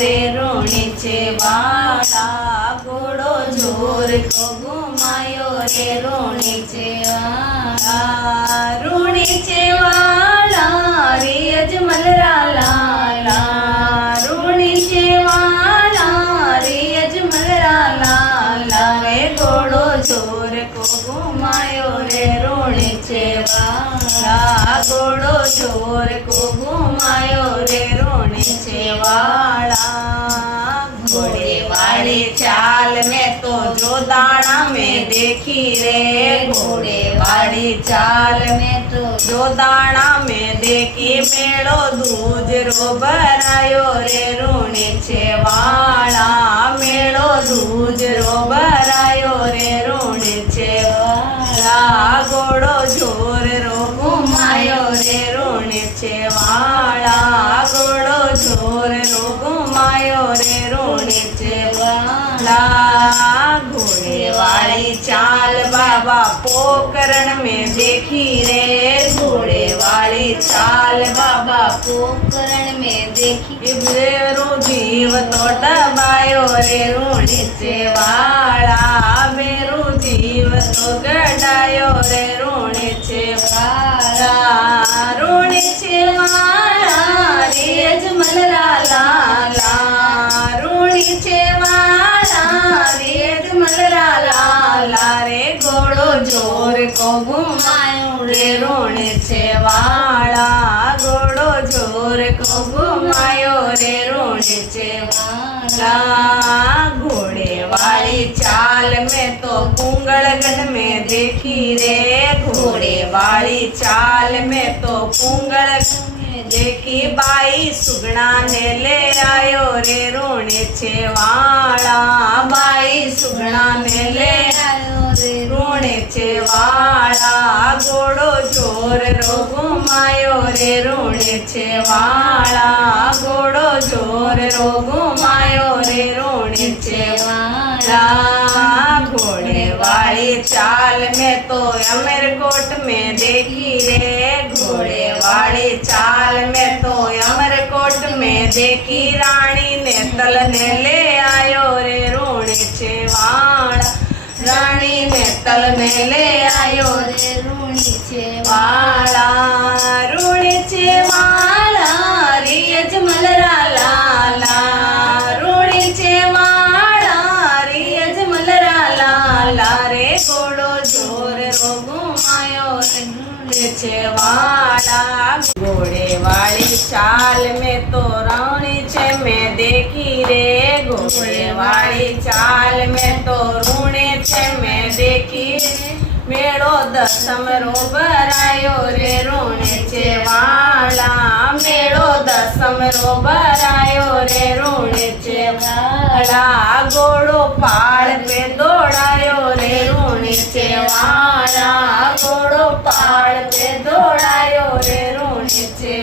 रे ऋणीचे वाळा घोडो जोर को घुमायो रे ऋणीचे वाळा ऋणीचे वाळा रे अजमलरा लाला ऋणीचे वाळा रे अजमलरा लाला रे घोडो जोर को घुमायो रे ऋणीचे वाळा घोडो जोर को घुमायो रे ऋणीचे वाळा घोड़े वाली चाल में तो जो दाना में देखी रे घोड़े वाली चाल में तो जो दाना में देखी मेड़ो दूजरो भरायो रे ऋणीचे वाळा मेड़ो दूजरो भरायो रे ऋणीचे वाळा घोड़ो जोर रो घुमायो रे ऋणीचे वाळा घोड़ो जोर रो घुमायो रे ऋणीचे वाळा घोड़े वाली चाल बाबा पोकरण में देखी रे घोड़े वाली चाल बाबा पोकरण में देखी बेरो जीव तो डबायो रे ऋणीचे वाळा बेरो जीव तो गडायो रे ऋणीचे वाळा ऋणीचे वाळा रे अजमलरा लाला ऋणीचे वाळा रे अजमलरा लाला रे घोड़ो जोर को घुमायो रे ऋणीचे वाळा घोड़ो जोर को घुमायो रे ऋणीचे वाळा घोड़े वाली चाल में तो कुंगलगढ़ में देखी रे घोड़े वाली चाल में तो कुंगलगढ़ में देखी बाई सुगना ने ले आयो रे ऋणीचे वाळा बाई सुगना ने ले आयो रे ऋणीचे वाळा घोड़ो जोर रो घुमायो रे ऋणीचे वाळा घोड़ो जोर रो घुमायो रे ऋणीचे वाळा घोड़े वाली चाल में तो अमरकोट में देखी रे घोड़े वाली चाल में तो अमरकोट में देखी रानी ने तल ने ले आयो रे ऋणीचे वाळा रानी ने तल ने ले आयो रे ऋणीचे वाळा ऋणीचे वाळा रे अजमलरा लाला ऋणीचे वाळा रे अजमलरा लाला रे घोड़ो जोर रो घुमायो रे ऋणीचे वाळा घोड़े वाली चाल में तो ऋणीचे में देखी रे घोड़े वाली चाल में तो ऋणीचे में देखी मेड़ो दसमरो भरायो रे ऋणीचे वाळा मेड़ो दसमरो भरायो रे ऋणीचे वाळा घोड़ो पाड़ पे दौड़ायो रे ऋणीचे वाळा घोड़ो पाड़ पे दौड़ायो रे ऋणीचे